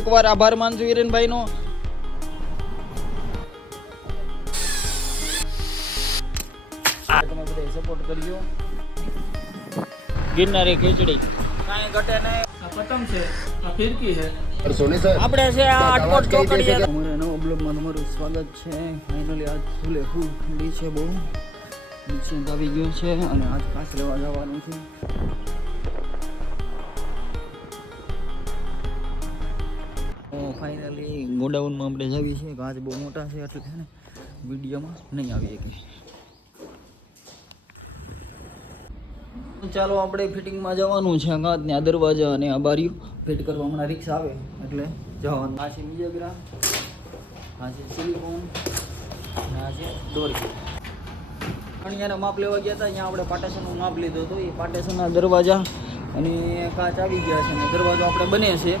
એકવાર આભાર માનજો હિરેનભાઈનો. તમે બધા સપોર્ટ કરજો. ગિરનારી ખીચડી કાંઈ ઘટે નહીં. પતંગ છે, આ ફિરકી છે. આપણે છે આ આટકોટ ચોકડીએ. અમારા નવા બ્લોગમાં તમારું સ્વાગત છે. ફાઇનલી આજ ફૂલે ફૂલ ઠંડી છે, બહુ નીચે આવી ગયો છે અને આજ પાસ લેવા જવાનું છે. ફાઇનલી ગોડાઉનમાં આપણે જવી છે. ગાજ બહુ મોટા છે એટલે છે ને વિડીયોમાં નહીં આવી શકે. ચાલો આપણે ફિટિંગમાં જવાનું છે. ગાજને આ દરવાજા અને આ બારીઓ ફિટ કરવા હમણાં રિક્ષા આવે એટલે જવાનું. આ છે મિયોગ્રામ, આ છે સિલિકોન, આ છે દોરી. અહીંયા માપ લેવા ગયા હતા. અહીંયા આપણે પાર્ટેશનનું માપ લીધું હતું. એ પાર્ટેશનના દરવાજા અને કાચ આવી ગયા છે અને દરવાજો આપણે બને છે.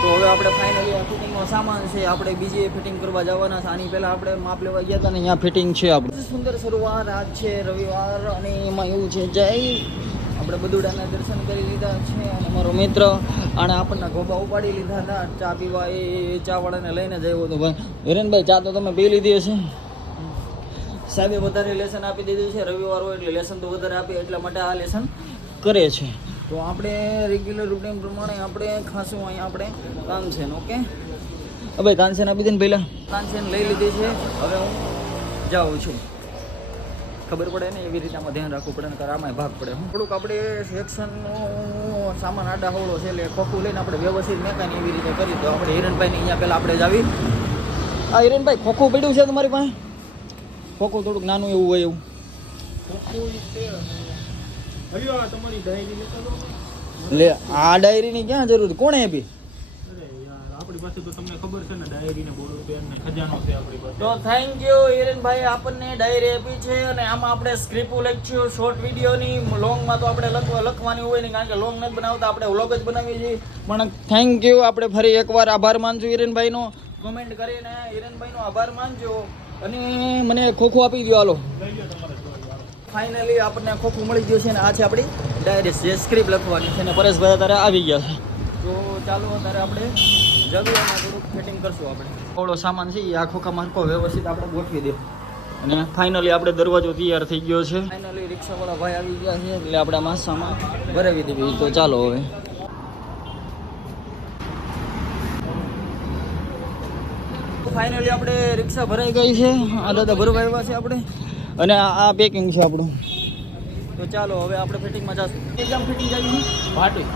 તો હવે આપણે ફાઇનલી આ ફિટિંગનો સામાન છે આપણે બીજે ફિટિંગ કરવા જવાના છે. આની પહેલાં આપણે માપ લેવા ગયા હતા ને અહીંયા ફિટિંગ છે. આપણે સુંદર શરૂઆત આજ છે રવિવાર અને એમાં એવું છે જય આપણે બદુડાના દર્શન કરી લીધા છે અને મારો મિત્ર આણે આપણને ગોબા ઉપાડી લીધા હતા ચા પીવા. એ ચાવાળાને લઈને જ આવ્યો હતો. ભાઈ હિરેનભાઈ ચા તો તમે પી લીધી હશે. સાહેબે વધારે લેસન આપી દીધું છે. રવિવાર હોય એટલે લેસન તો વધારે આપે એટલા માટે આ લેસન કરે છે. તો આપણે રેગ્યુલર રૂટીન પ્રમાણે આપણે ખાસું અહીંયા આપણે કાનસેન ઓકે. હવે કાનસેન આપી દે ને પહેલાં. કાનસેન લઈ લીધી છે. હવે હું જાઉં છું. ખબર પડે ને એવી રીતે આમાં ધ્યાન રાખવું પડે ને કારણ આમાં ભાગ પડે. થોડુંક આપણે સેક્શનનો સામાન આડા હવળો છે એટલે ખોખું લઈને આપણે વ્યવસ્થિત મેકાને એવી રીતે કરી. તો આપણે હિરણભાઈને અહીંયા પહેલાં આપણે જ આવી. આ હિરણભાઈ ખોખું પડ્યું છે તમારી પાસે? ખોખું થોડુંક નાનું એવું હોય એવું. લે આ ડાયરીની ક્યાં જરૂર? કોણે આપી? આપણી પાસે તો તમને ખબર છે ને ડાયરી ને બોલ પેન ને ખજાનો છે આપણી પાસે. તો થેન્ક યુ હિરેનભાઈ આપણને ડાયરી આપી છે અને આમાં આપણે સ્ક્રિપ્ટ લખ્યું શોર્ટ વિડીયોની. લોંગમાં તો આપણે લખવાની હોય ને કારણ કે લોંગ નથી બનાવતા, આપણે વ્લોગ જ બનાવીએ છીએ. પણ થેન્ક યુ. આપણે ફરી એકવાર આભાર માનજો હિરેનભાઈનો. કમેન્ટ કરીને હિરેનભાઈનો આભાર માનજો અને મને ખોખું આપી દો. હાલો ફાઇનલી આપણને ખોખું મળી ગયું છે ને આ છે આપણી ડાયરી જે સ્ક્રિપ્ટ લખવાની છે ને પરેશભાઈ અત્યારે આવી ગયા છે. તો ચાલો અત્યારે આપણે જઈએ અને થોડુંક ફિટિંગ કરશું. આપણે થોડો સામાન છે એ આ ખોખા માર્કો વ્યવસ્થિત આપણે ગોઠવી દે અને ફાઇનલી આપણે દરવાજો તૈયાર થઈ ગયો છે. ફાઇનલી રિક્ષાવાળા ભાઈ આવી ગયા છે એટલે આપણે આમાં સામાન ભરાવી દેવી. તો ચાલો હવે ફાઇનલી આપણે રિક્ષા ભરાઈ ગઈ છે. આ દાદા ભરવા આવ્યા છે આપણે અને આ પેકિંગ છે આપણું. તો ચાલો હવે આપણે ફિટિંગમાં જઈશું. એકદમ ફિટિંગ આવી ભાટી.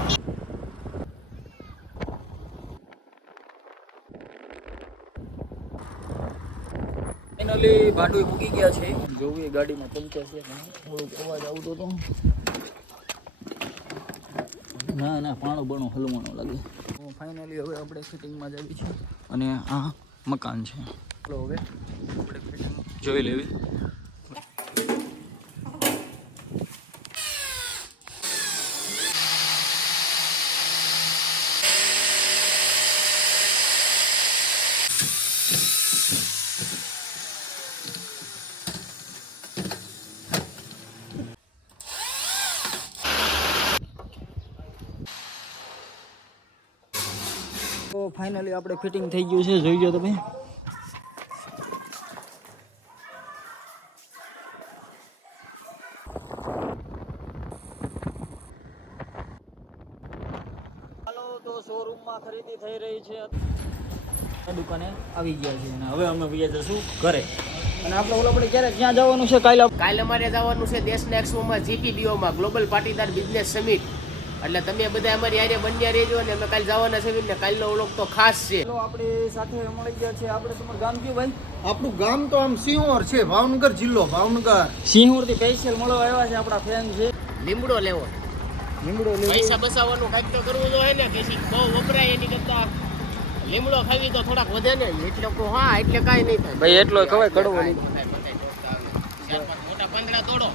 ફાઇનલી ભાટું મૂકી ગયા છે. જોવી ગાડીમાં પંચર છે થોડુંક અવાજ આવતો હતો. ના પાણું બણું હલવાનું લાગે. ફાઇનલી હવે આપણે ફિટિંગમાં જ આવી છે અને આ મકાન છે. ચાલો હવે આપણે ફિટિંગ જોઈ લેવી. તો ફાઇનલી આપણે ફિટિંગ થઈ ગયું છે. જોઈ લો તમે. ચાલો તો શોરૂમમાં ખરીદી થઈ રહી છે. દુકાને આવી ગયા છે અને હવે અમે ગયા જશું ઘરે. અને આપણે ક્યાં જવાનું છે? કાલે અમારે જવાનું છે દેશના એક્સપોમાં GPBOમાં ગ્લોબલ પાટીદાર બિઝનેસ સમિટ. એટલે તમે બધા અમારી આરે બન્યા રહેજો અને અમે કાલે જવાના છે ને કાલનો વ્લોગ તો ખાસ છે. તો આપણી સાથે મળી ગયા છે. આપણે તમારું ગામ કયું ભાઈ? આપણું ગામ તો આમ સિંહોર છે, ભાવનગર જિલ્લો ભાવનગર. સિંહોરથી સ્પેશિયલ મળવા આવ્યા છે. આપણા ફેન છે. લીમડો લેવો, લીમડો લેવો. પૈસા બચાવવાનું કાંઈક તો કરવું જોઈએ ને. પછી બહુ વપરાય એની કરતા લીમડો ખાવી તો થોડાક વધે ને. એટલે હા એટલે કાંઈ નહીં થાય ભાઈ. એટલો ખવાય કડવો નહીં. મોટા 15 તોડો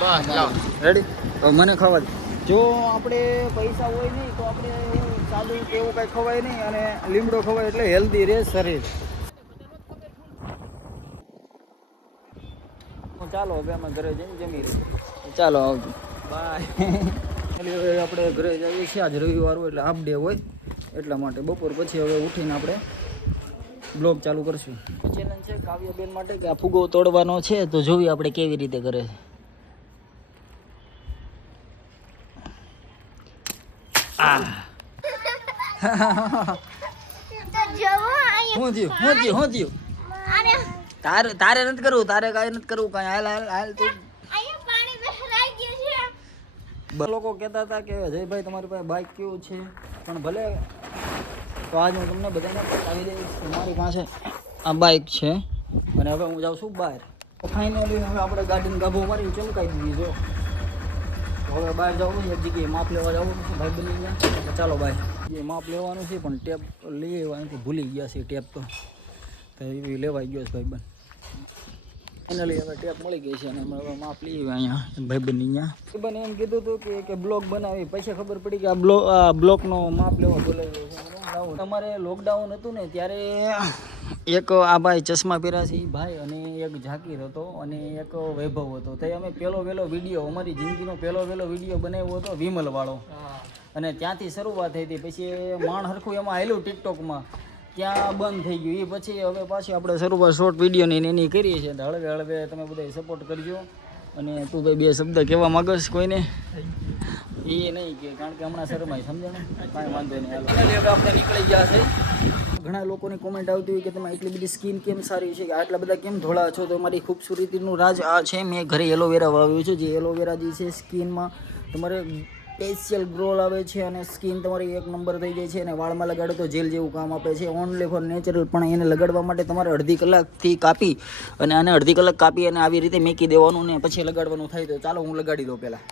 બસ લાવ રેડી. તો મને ખવા દે. જો આપણે પૈસા હોય નહીં તો આપણે એવું સાદું કે એવું કાંઈ ખવાય નહીં અને લીમડો ખવાય એટલે હેલ્ધી રહે શરીર. ચાલો હવે અમે ઘરે જઈને જમી લઈએ. ચાલો આવજો બાય. હવે આપણે ઘરે જઈએ છીએ. આજ રવિવાર હોય એટલે હાફ ડે હોય એટલા માટે બપોર પછી હવે ઉઠીને આપણે બ્લોગ ચાલુ કરશું. ચેલેન્જ છે કાવ્યાબેન માટે કે આ ફુગો તોડવાનો છે, તો જોવી આપણે કેવી રીતે કરે છે. હું થયું તારે નથી કરવું, તારે કાંઈ નથી કરવું, કાંઈ હાલ હાલ હાલ તું. લોકો કહેતા હતા કે જયભાઈ તમારી પાસે બાઇક કેવું છે, પણ ભલે તો આજ હું તમને બધાને બતાવી દઈશ કે મારી પાસે આ બાઇક છે અને હવે હું જાઉં છું બહાર. ફાઇનલી હવે આપણે ગાડીને ગાભો મારી ચમકાવી દીધી. જો હવે બહાર જવું છે, એક જગ્યાએ માપ લેવા જવું છે ભાઈ બની ગયા. ચાલો ભાઈ એ માપ લેવાનું છે, પણ ટેપ લઈ આવ્યા નથી, ભૂલી ગયા છે ટેપ તો એ લેવાઈ ગયો છે ભાઈ બન. ફાઇનલી હવે ટેપ મળી ગઈ છે અને અમે હવે માપ લઈ આવ્યા અહીંયા ભાઈબંધની અહીંયા. ભાઈબંધ એમ કીધું હતું કે બ્લોગ બનાવી, પછી ખબર પડી કે આ બ્લોગનો માપ લેવા બોલાવ્યો છે. અમારે લોકડાઉન હતું ને ત્યારે એક આ ભાઈ ચશ્મા પહેર્યા છે એ ભાઈ, અને એક ઝાકીર હતો અને એક વૈભવ હતો. તો અમે પહેલો વહેલો વિડીયો, અમારી જિંદગીનો પહેલો વહેલો વિડીયો બનાવ્યો હતો વિમલવાળો, અને ત્યાંથી શરૂઆત થઈ હતી. પછી માણ હરખું એમાં આવેલું ટિકટોકમાં, ત્યાં બંધ થઈ ગયું. એ પછી હવે પાછી આપણે શરૂઆત શોર્ટ વિડીયોની એની કરીએ છીએ. હળવે હળવે તમે બધા સપોર્ટ કરજો. અને તું ભાઈ બે શબ્દ કહેવા માગશ કોઈને? એ નહીં કે કારણ કે હમણાં શરમાય, સમજણ? કાંઈ વાંધો નહીં. હવે આપણે નીકળી ગયા છે. ઘણા લોકોની કોમેન્ટ આવતી હોય કે તમે એટલી બધી સ્કિન કેમ સારી છે, કે આટલા બધા કેમ ધોળા છો? તો મારી ખૂબસૂરતીનું રાજ આ છે, મેં ઘરે એલોવેરા વાવ્યું છે. જે એલોવેરા જે છે સ્કિનમાં તમારે સ્પેશિયલ ગ્રો આવે છે અને સ્કિન તમારી એક નંબર થઈ જાય છે. અને વાળમાં લગાડો તો જેલ જેવું કામ આપે છે, ઓનલી ફોર નેચરલ. પણ એને લગાડવા માટે તમારે અડધી કલાકથી કાપી અને આને અડધી કલાક કાપી અને આવી રીતે મેકી દેવાનું ને પછી લગાડવાનું થાય. તો ચાલો હું લગાડી દઉં પહેલાં.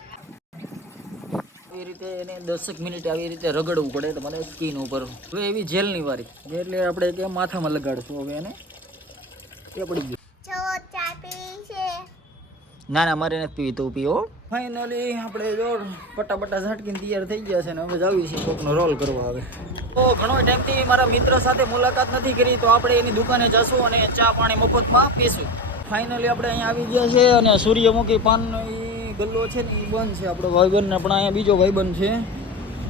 આવી રીતે એને 10 મિનિટ આવી રીતે રગડવું પડે તમારે સ્કિન ઉપર. હવે એવી જેલની વારી એટલે આપણે કે માથામાં લગાડશું. હવે એને એ પડી ગયું. ના ના મારે નથી પીવી, તું પીવો. ફાઇનલી આપણે જો પટ્ટા ઝાટકીને તૈયાર થઈ ગયા છે ને હવે જાવી છે કોકનો રોલ કરવા. હવે તો ઘણો ટાઈમથી મારા મિત્ર સાથે મુલાકાત નથી કરી, તો આપણે એની દુકાને જશું અને ચા પાણી મફતમાં પીશું. ફાઇનલી આપણે અહીંયા આવી ગયા છે અને સૂર્યમુખી પાન ગલ્લો છે ને એ બંધ છે. આપણો ભાઈબંધ પણ અહીંયા બીજો ભાઈબંધ છે,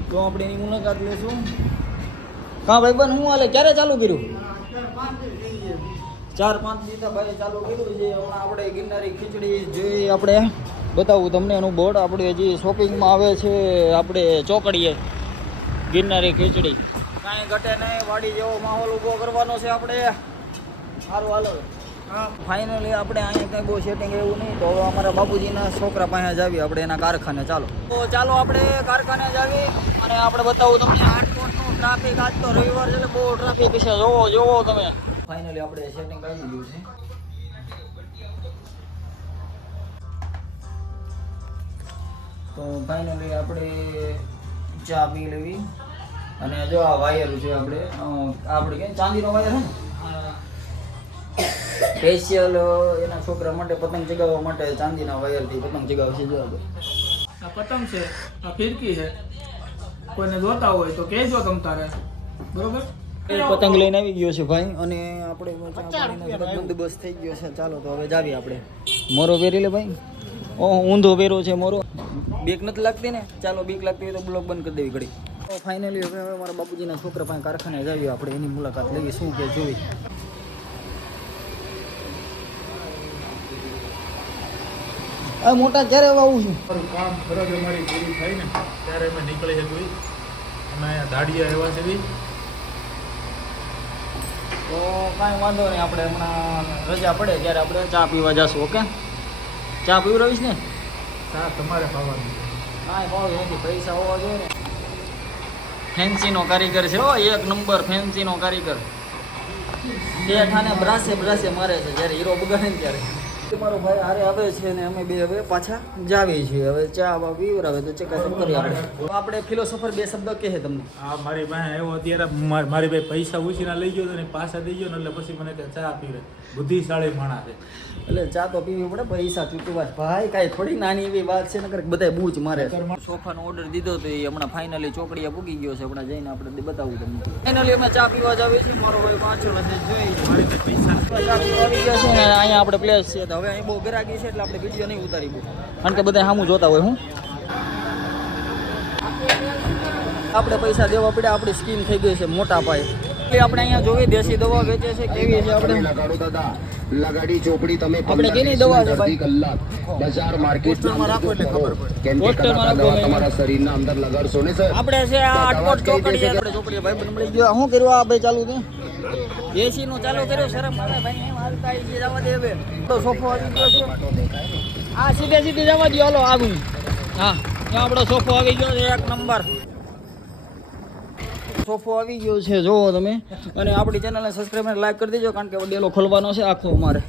તો આપણે એની મુલાકાત લેશું. કાં ભાઈબંધ હું હાલે, ક્યારે ચાલુ કર્યું? 4-5 દિવસ ભાઈ ચાલુ કર્યું છે. હમણાં આપણે ગિરનારી ખીચડી જોઈ, આપણે બતાવું તમને એનું બોર્ડ. આપણે હજી શોપિંગમાં આવે છે, આપણે ચોકડીએ ગિરનારી ખીચડી. કાંઈ ઘટે નહીં, વાડી જેવો માહોલ ઊભો કરવાનો છે આપણે. સારું હાલો. ફાઇનલી આપણે અહીંયા કંઈ બહુ સેટિંગ એવું નહીં, તો હવે અમારા બાપુજીના છોકરા પાસે જ આવીએ આપણે એના કારખાને. ચાલો તો ચાલો આપણે કારખાને જ આવી અને આપણે બતાવું તમને રાજકોટનું ટ્રાફિક. આજ તો રવિવાર છે એટલે બહુ ટ્રાફિક છે, જોવો તમે. ફાઇનલી આપણે સેટિંગ કરી દીધું છે. તો ફાઇનલી આપણે ચા પી લેવી. અને જો આ વાયર છે આપણે કે ચાંદીનો વાયર છે ને, સ્પેશિયલ એના છોકરા માટે પતંગ ચગાવવા માટે ચાંદીના વાયરથી પતંગ ચગાવશે. જો આ પતંગ છે, આ ફિરકી છે, કોઈને જોતા હોય તો કહેજો તમ તારે, બરોબર? પતંગ લઈને આવી ગયો છે ભાઈ, અને આપણે બંદોબસ્ત થઈ ગયો છે. ચાલો તો હવે જાવી આપણે. મોરો પહેરી લે ભાઈ. ઊંધો પહેરો છે મોરો. બીક નથી લાગતી ને? ચાલો બીક લાગતી હોય તો બ્લોગ બંધ કરી દેવી ઘડી. તો ફાઇનલી હવે મારા બાપુજીના છોકરા પાસે કારખાને જાવી આપણે, એની મુલાકાત લેવી, શું કે જોઈ. આ મોટા ક્યારે આવું છું? કામ ફરજ અમારી પૂરી થાય ને ત્યારે અમે નીકળી જઈએ. અમે અહીંયા દાડિયા એવા છે બી. તો કાંઈ વાંધો નહીં, આપણે હમણાં રજા પડે ત્યારે આપણે ચા પીવા જશું. ઓકે, ચા પીવડાવીશ ને? ચા તમારે પાવાની. કાંઈ ભાવ નથી, પૈસા હોવા જોઈએ ને. ફેન્સીનો કારીગર છે, એક નંબર ફેન્સીનો કારીગર. બે ઠાને બ્રાસે મારે છે જ્યારે હીરો બગાડે ને ત્યારે. મારો ભાઈ હારે આવે છે ને અમે બે હવે પાછા જાવીએ છીએ. હવે ચા પીવડાવે તો ચકાસણી કરીએ આપણે. આપણે ફિલોસોફર બે શબ્દ કહે તમને. હા, મારી પાસે આવ્યો અત્યારે, મારી ભાઈ પૈસા ઉછીના લઈ ગયો ને પાછા દઈ ગયો ને, એટલે પછી મને કે ચા પીવે. બુદ્ધિશાળી માણસ છે એટલે ચા તો પીવી પડે, પૈસા ચૂકવા ભાઈ. કાંઈ થોડી નાની એવી વાત છે ને, બધા બૂચ મારે. સોફાનો ઓર્ડર દીધો તો એ હમણાં ફાઇનલી ચોકડીએ પૂગી ગયો છે. હમણાં જઈને આપણે બતાવું તમને. ફાઇનલી અમે ચા પીવા જાવીએ છીએ. મારો ભાઈ પાછો મેસેજ જોઈ મારી પૈસા ચા પીવા આવી ગયા છે ને અહીંયા આપણે પ્લેસ છે. તો હવે અહીં બહુ ગરાગી છે એટલે આપણે વિડીયો નહીં ઉતારી બહુ, કારણ કે બધા સામું જોતા હોય. હું આપણે પૈસા દેવા પડ્યા, આપણી સ્કીમ થઈ ગઈ છે મોટા પાયે. એટલે આપણે અહીંયા જોવી દેશી દવા વેચે છે કેવી છે આપણે લગાડો દાદા લગાડી ચોપડી તમે આપણે કેની દવા છે ભાઈ? કલાક બજાર માર્કેટમાં રાખો એટલે ખબર પડે કેમ કે પોસ્ટરમાં રાખો દવા તમારા શરીરના અંદર લગાડશો ને સર આપણે છે આ આટકોટ ચોકડી આપણે ચોકડી ભાઈ બંધ મળી ગયો. શું કર્યું આ ભાઈ ચાલુ છે એસી નું ચાલુ કર્યું શરમ આવે ભાઈ એમ હાલતા આવી જવા દે હવે તો સોફો આવી ગયો છે આ સીધે સીધે જવા દો હાલો આવું હા તો આપણો સોફો આવી ગયો છે એક નંબર સોફો આવી ગયો છે જોવો તમે અને આપણી ચેનલને સબસ્ક્રાઈબ અને લાઈક કરી દેજો કારણ કે ડેલો ખોલવાનો છે આખો અમારે